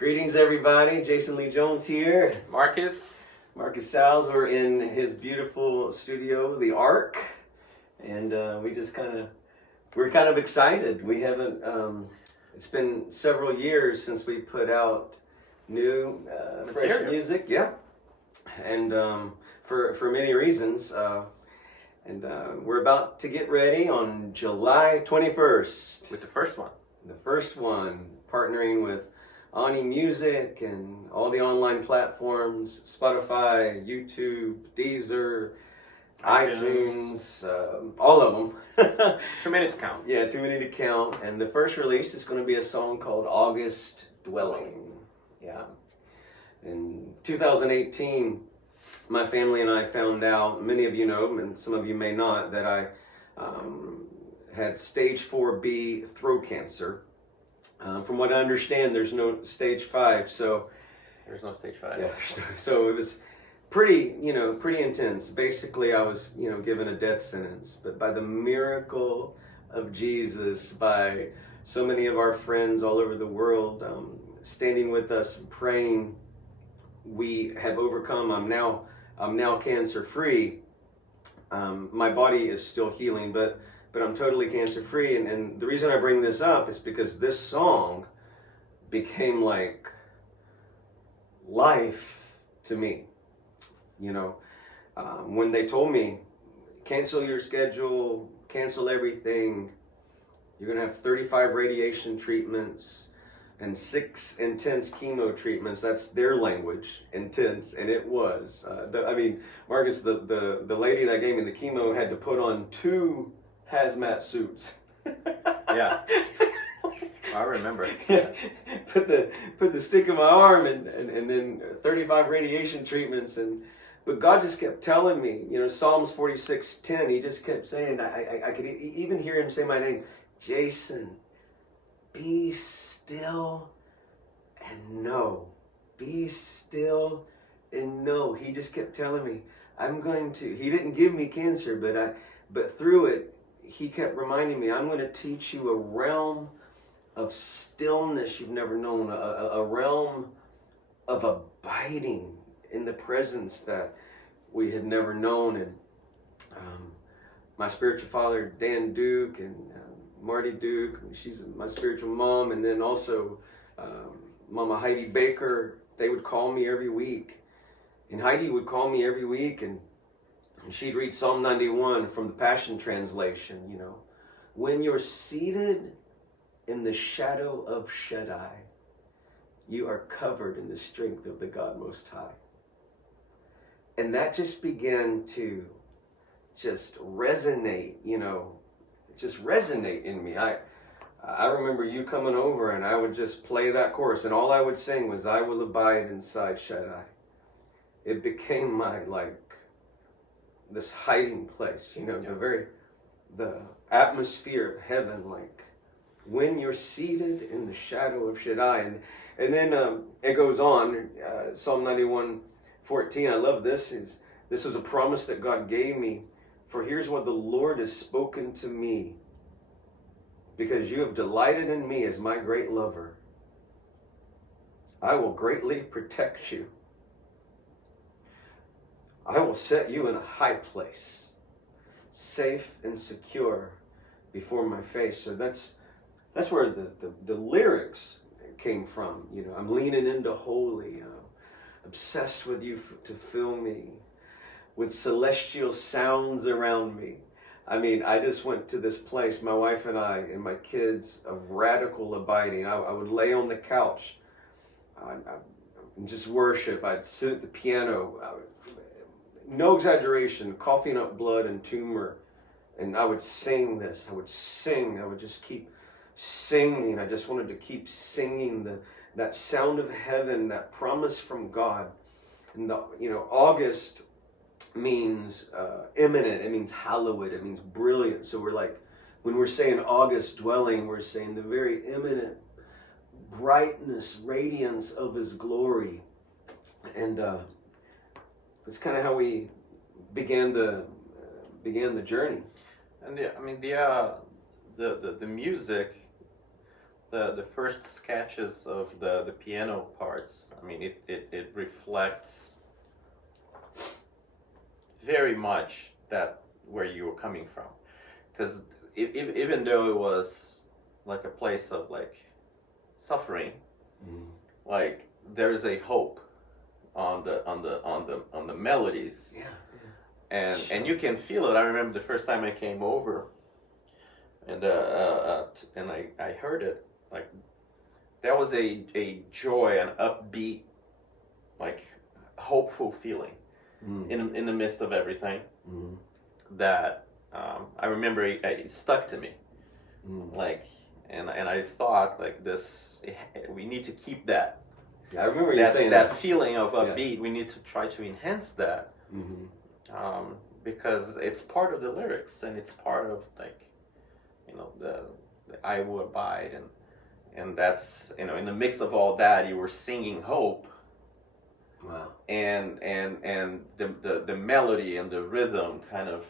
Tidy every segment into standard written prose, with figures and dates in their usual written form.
Greetings, everybody. Jason Lee Jones here. Marcus Salz. We're in his beautiful studio, TheArk, and we're kind of excited. We haven't. It's been several years since we put out new, fresh music. Yeah, and for many reasons. We're about to get ready on July 21st with the first one. The first one, partnering with Ani Music and all the online platforms, Spotify, YouTube, Deezer, iTunes, all of them. Too many to count. Yeah, too many to count. And the first release is going to be a song called August Dwelling. Yeah. In 2018, my family and I found out, many of you know, and some of you may not, that I had stage 4B throat cancer. From what I understand, there's no stage 5, so there's no stage 5. Yeah, so it was pretty intense. Basically, I was, given a death sentence, but by the miracle of Jesus, by so many of our friends all over the world standing with us and praying, we have overcome. I'm now cancer free. My body is still healing, but I'm totally cancer free. And the reason I bring this up is because this song became like life to me. When they told me, cancel your schedule, cancel everything, you're going to have 35 radiation treatments and 6 intense chemo treatments. That's their language, intense, and it was. Marcus, the lady that gave me the chemo had to put on 2 hazmat suits. Yeah, I remember. Yeah, put the stick in my arm and then 35 radiation treatments, but God just kept telling me, Psalms 46:10. He just kept saying, I could even hear him say my name, Jason. Be still and know. Be still and know. He just kept telling me, he didn't give me cancer, but through it, he kept reminding me, I'm going to teach you a realm of stillness you've never known, a realm of abiding in the presence that we had never known. And my spiritual father, Dan Duke, and Marty Duke, she's my spiritual mom, and then also Mama Heidi Baker, they would call me every week. And Heidi would call me every week, and she'd read Psalm 91 from the Passion Translation, When you're seated in the shadow of Shaddai, you are covered in the strength of the God Most High. And that just began to just resonate, in me. I remember you coming over, and I would just play that chorus, and all I would sing was, I will abide inside Shaddai. It became my, this hiding place, the atmosphere of heaven, when you're seated in the shadow of Shaddai. And then it goes on, Psalm 91:14. I love this. This was a promise that God gave me. For here's what the Lord has spoken to me. Because you have delighted in me as my great lover, I will greatly protect you. I will set you in a high place, safe and secure before my face. So that's where the lyrics came from. I'm leaning into holy, obsessed with you to fill me with celestial sounds around me. I just went to this place, my wife and I and my kids, of radical abiding. I would lay on the couch and just worship. I'd sit at the piano. No exaggeration, coughing up blood and tumor. And I would sing this. I would just keep singing. I just wanted to keep singing that sound of heaven, that promise from God. And August means imminent. It means hallowed. It means brilliant. So when we're saying August dwelling, we're saying the very imminent brightness, radiance of His glory. And that's kind of how we began the journey. And the music the first sketches of the piano parts, I mean, it reflects very much that where you were coming from, because even though it was like a place of like suffering, like there's a hope on the melodies. Yeah. And you can feel it. I remember the first time I came over, and I heard it, like that was a joy, an upbeat, like hopeful feeling in the midst of everything that I remember it stuck to me, like, and I thought like this, we need to keep that. Yeah, I remember you saying that feeling of upbeat. Yeah. We need to try to enhance that. Because it's part of the lyrics, and it's part of, like, you know, the I will abide, and that's, you know, in the mix of all that, you were singing hope. Wow. And the melody and the rhythm kind of,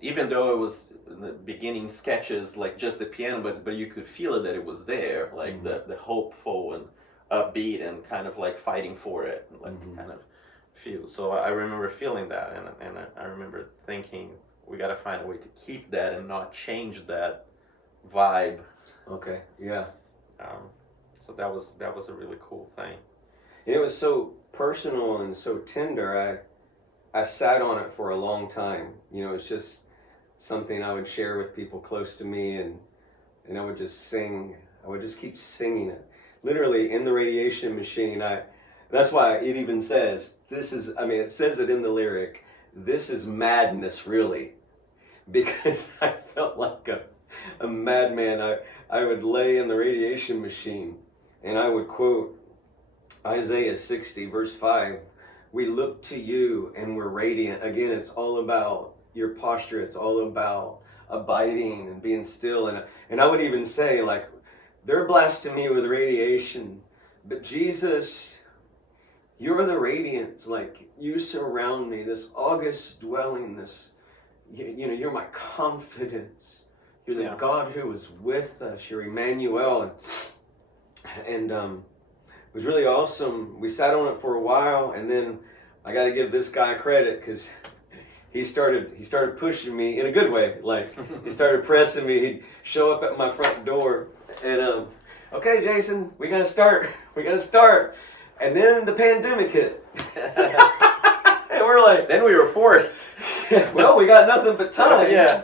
even though it was in the beginning sketches like just the piano, but you could feel it that it was there, like the hopeful and upbeat and kind of like fighting for it, and like kind of feel. So I remember feeling that, and I remember thinking, we got to find a way to keep that and not change that vibe. Okay. Yeah. So that was a really cool thing. And it was so personal and so tender. I sat on it for a long time. You know, it's just something I would share with people close to me, and I would just sing. I would just keep singing it. Literally in the radiation machine. That's why it even says, this is, I mean, it says it in the lyric, this is madness, really. Because I felt like a madman. I would lay in the radiation machine, and I would quote Isaiah 60, verse 5, we look to you and we're radiant. Again, it's all about your posture. It's all about abiding and being still. And I would even say, like, they're blasting me with radiation, but Jesus, you're the radiance. Like, you surround me, this august dwelling, this, you know, you're my confidence. You're the God who is with us. You're Emmanuel. And it was really awesome. We sat on it for a while, and then I got to give this guy credit, because he started pushing me in a good way. Like, he started pressing me. He'd show up at my front door, and okay, Jason, we gotta start. And then the pandemic hit, and we're like, then we were forced. Well, we got nothing but time. Yeah.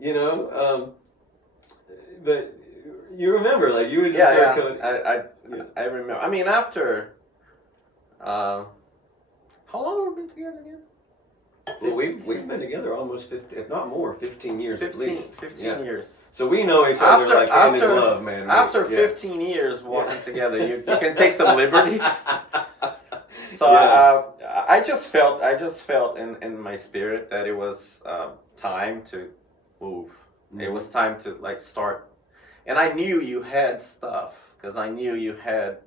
You know, but you remember, like, you would just start coming. I remember. I mean, after, how long have we been together again? Well, we've been together almost 50, if not more, 15 years at least. 15 years. So we know each other like hand in glove, man. After 15 years walking together, you can take some liberties. So I just felt in my spirit that it was time to move. It was time to, like, start. And I knew you had stuff, because I knew you had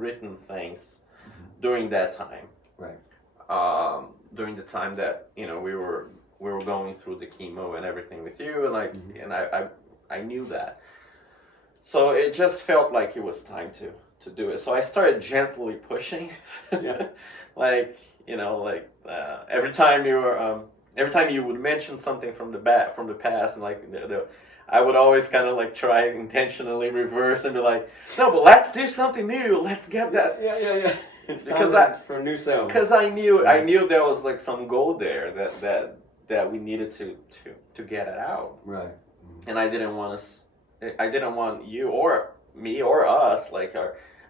written things during that time. Right. During the time that, you know, we were going through the chemo and everything with you, and like, and I knew that. So it just felt like it was time to do it. So I started gently pushing. Like, you know, like every time you would mention something from the past, and like I would always kind of like try intentionally reverse and be like, no, but let's do something new. Let's get that. Yeah. It's because for a new sound. Because I knew there was like some gold there that we needed to get it out. Right. And I didn't want you or me or us, like,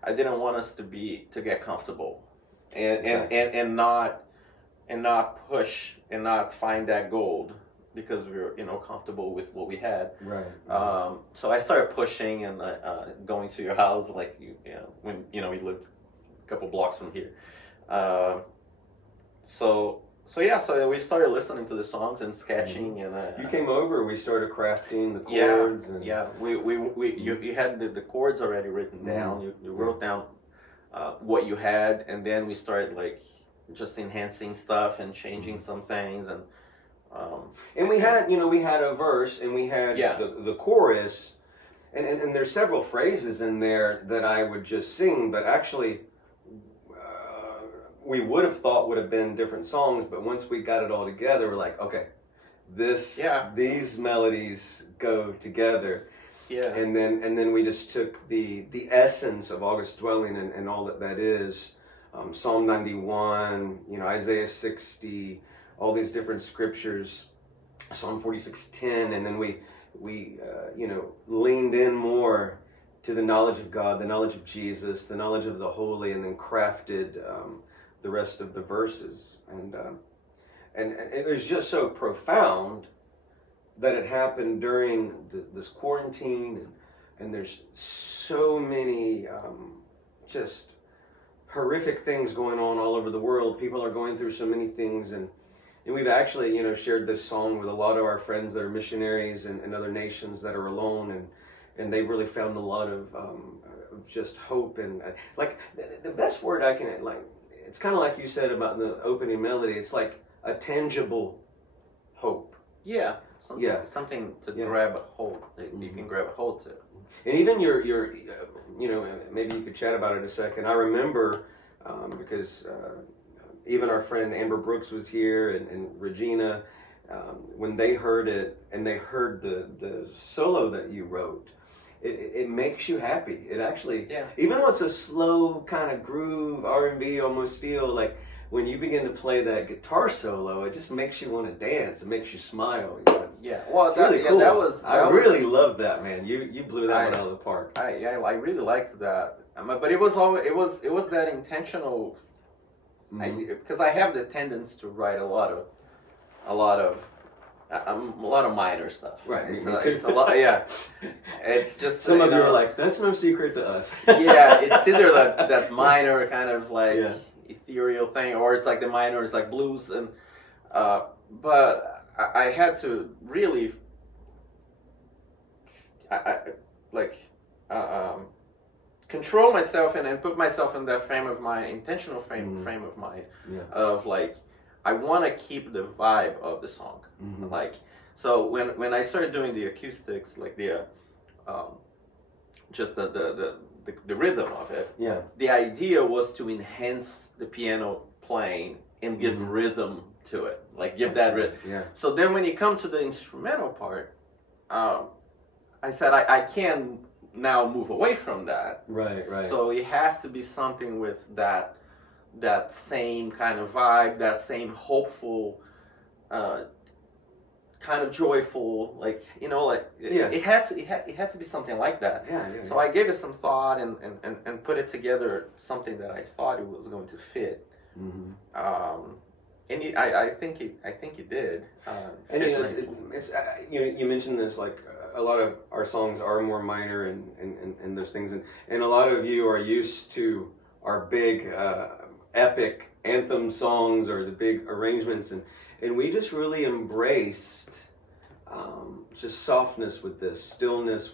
I didn't want us to get comfortable and not push and not find that gold, because we were, you know, comfortable with what we had. Right. So I started pushing and going to your house, like, you know, when, you know, we lived a couple blocks from here. So we started listening to the songs and sketching, and you came over. We started crafting the chords. You had the chords already written down. You wrote down what you had, and then we started, like, just enhancing stuff and changing some things, and we had a verse, and we had the chorus, and there's several phrases in there that I would just sing, but actually we would have thought would have been different songs, but once we got it all together, we're like, okay, these melodies go together. Yeah. And then we just took the essence of August Dwelling and all that is, Psalm 91, Isaiah 60, all these different scriptures, Psalm 46:10, and then we leaned in more to the knowledge of God, the knowledge of Jesus, the knowledge of the Holy, and then crafted the rest of the verses. And it was just so profound that it happened during this quarantine, and there's so many just horrific things going on all over the world. People are going through so many things, and we've actually shared this song with a lot of our friends that are missionaries in other nations that are alone, and they've really found a lot of just hope. And like the best word I can, like, it's kind of like you said about the opening melody, it's like a tangible hope. Yeah. Something to grab a hold. You can grab a hold to. And even your maybe you could chat about it a second. I remember because even our friend Amber Brooks was here, and Regina, when they heard it and they heard the solo that you wrote, it makes you happy. It actually, even though it's a slow kind of groove R&B, almost feel like when you begin to play that guitar solo, it just makes you want to dance. It makes you smile. Well, it's really cool. I really loved that, man. You blew that one out of the park. I really liked that. But it was that intentional. Because I have the tendency to write a lot of minor stuff. Right. It's a lot. Yeah. It's just some of you are like, that's no secret to us. Yeah, it's either that minor kind of like ethereal thing, or it's like the minor is like blues, and but I had to really control myself and put myself in that intentional frame of mind of like, I want to keep the vibe of the song. Like, so when I started doing the acoustics, like the just the rhythm of it, the idea was to enhance the piano playing and give rhythm to it, like give that rhythm. So then when you come to the instrumental part, I said I can now move away from that. Right. So it has to be something with that same kind of vibe, that same hopeful, kind of joyful, like it had to be something like that. So I gave it some thought and put it together, something that I thought it was going to fit. And I think it did. And it's you mentioned this, like a lot of our songs are more minor and those things, and a lot of you are used to our big epic anthem songs or the big arrangements, and we just really embraced just softness with this, stillness.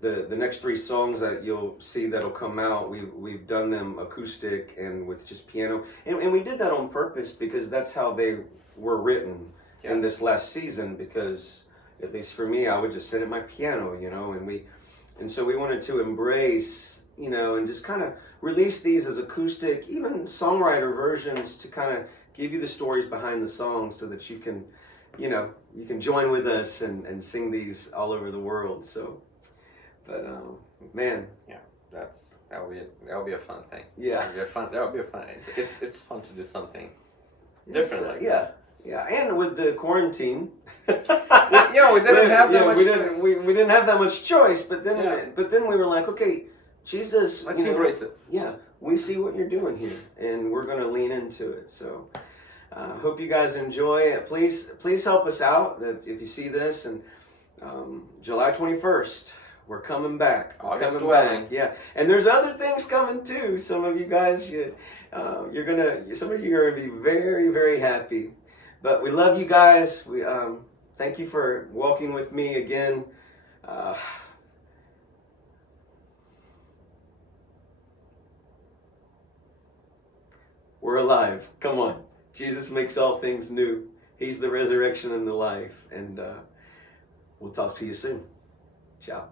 The next 3 songs that you'll see that'll come out, we've done them acoustic and with just piano, and we did that on purpose because that's how they were written in this last season. Because at least for me, I would just sit at my piano, and so we wanted to embrace, and just kind of release these as acoustic, even songwriter versions, to kind of give you the stories behind the songs so that you can, you can join with us and sing these all over the world. So, but man, that'll be a fun thing. Yeah, that'll be a fun. It's fun to do something different. Like yeah, and with the quarantine, we didn't have that much. We didn't have that much choice. But then we were like, okay, Jesus, let's embrace it. Yeah, we see what you're doing here, and we're going to lean into it. So, hope you guys enjoy it. Please help us out if you see this. And July 21st, we're coming back. August Dwelling. Yeah, and there's other things coming too. Some of you guys, some of you are going to be very, very happy. But we love you guys. We thank you for walking with me again. We're alive. Come on. Jesus makes all things new. He's the resurrection and the life. And we'll talk to you soon. Ciao.